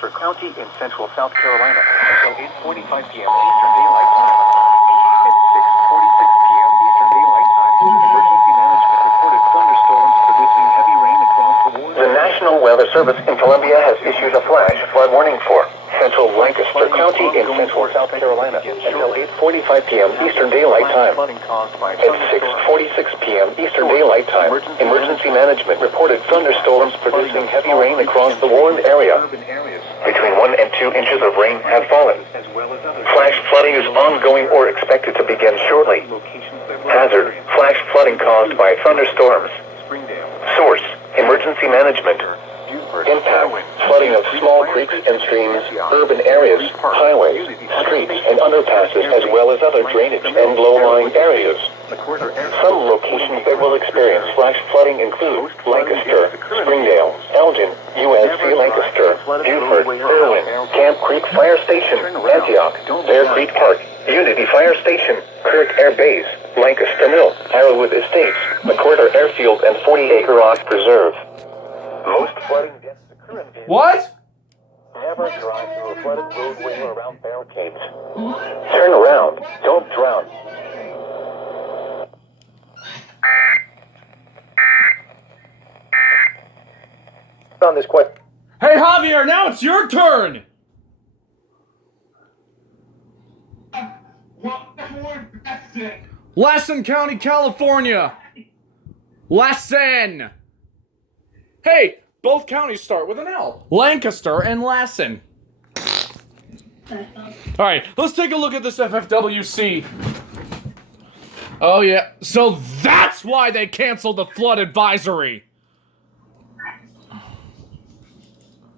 Lancaster County in central South Carolina until 8:45 p.m. Eastern Daylight Time. At 6:46 p.m. Eastern Daylight Time, emergency management reported thunderstorms producing heavy rain across the water. The National Weather Service in Columbia has issued a flash flood warning for central Lancaster County in central South Carolina until 8:45 p.m. Eastern Daylight Time. At 6:46 p.m. Eastern Daylight Time, emergency management reported thunderstorms producing heavy rain across the warned area. Between 1 and 2 inches of rain have fallen. Flash flooding is ongoing or expected to begin shortly. Hazard: flash flooding caused by thunderstorms. Source: emergency management. Impact: flooding of small creeks and streams, urban areas, highways, streets, and underpasses, as well as other drainage and low-lying areas. Some locations that will experience flash flooding include Lancaster, Springdale, Elgin, UNSC Lancaster, Beaufort, Irwin, Camp Creek Fire Station, Antioch, Bear Creek Park, Unity Fire Station, Kirk Air Base, Lancaster Mill, Arrowwood Estates, McWhirter Airfield, and 40-acre Rock Preserve. Most flooding deaths occur in What? Never drive through a flooded roadway or around barricades. Turn around. Don't drown. On this question. Hey, Javier, now it's your turn! Lassen County, California. Lassen. Hey, both counties start with an L. Lancaster and Lassen. Alright, let's take a look at this FFWC. Oh yeah, so that's why they canceled the flood advisory.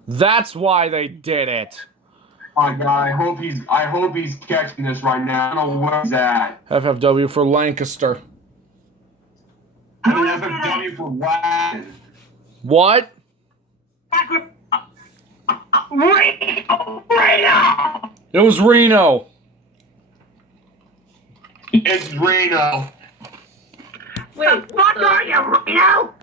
That's why they did it. My God, I hope he's catching this right now. I don't know where he's at. FFW for Lancaster. FFW for Latin. What? Reno! It was Reno. It's Reno. Wait, what are you, Reno?